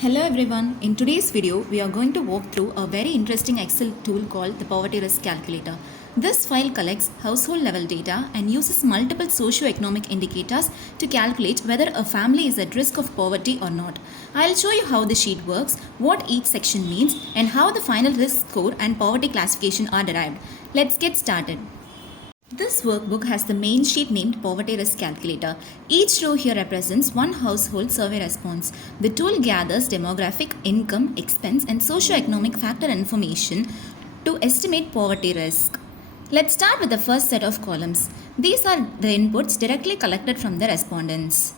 Hello everyone, in today's video we are going to walk through a very interesting Excel tool called the Poverty Risk Calculator. This file collects household level data and uses multiple socio-economic indicators to calculate whether a family is at risk of poverty or not. I'll show you how the sheet works, what each section means, and how the final risk score and poverty classification are derived. Let's get started. This workbook has the main sheet named Poverty Risk Calculator. Each row here represents one household survey response. The tool gathers demographic, income, expense, and socio-economic factor information to estimate poverty risk. Let's start with the first set of columns. These are the inputs directly collected from the respondents.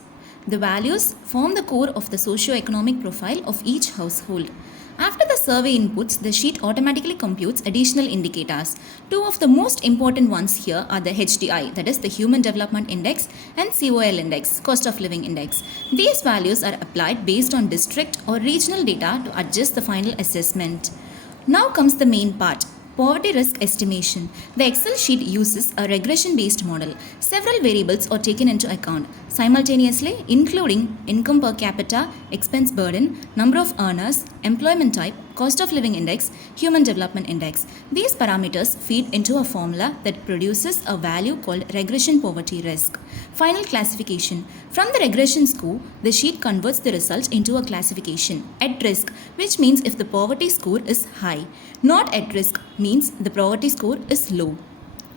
The values form the core of the socio-economic profile of each household. After the survey inputs, the sheet automatically computes additional indicators. Two of the most important ones here are the HDI, that is the Human Development Index, and COL Index, Cost of Living Index. These values are applied based on district or regional data to adjust the final assessment. Now comes the main part. Poverty risk estimation. The Excel sheet uses a regression-based model. Several variables are taken into account simultaneously, including income per capita, expense burden, number of earners, employment type, cost of living index, human development index. These parameters feed into a formula that produces a value called regression poverty risk. Final classification. From the regression score, the sheet converts the result into a classification. At risk, which means if the poverty score is high. Not at risk means the poverty score is low.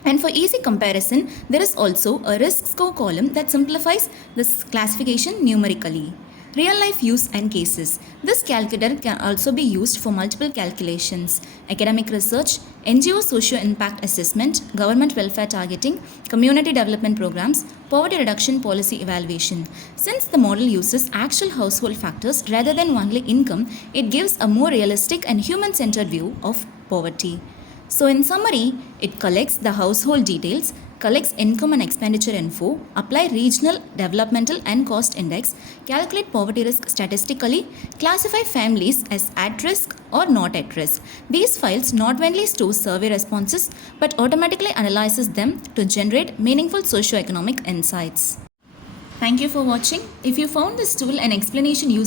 And for easy comparison, there is also a risk score column that simplifies this classification numerically. Real life use and cases. This calculator can also be used for multiple calculations: academic research, NGO socio-impact assessment, government welfare targeting, community development programs, poverty reduction policy evaluation. Since the model uses actual household factors rather than only income, it gives a more realistic and human-centered view of poverty. So in summary, it collects the household details, collects income and expenditure info, apply regional, developmental and cost index, calculate poverty risk statistically, classify families as at risk or not at risk. These files not only store survey responses but automatically analyzes them to generate meaningful socio-economic insights. Thank you for watching. If you found this tool and explanation useful,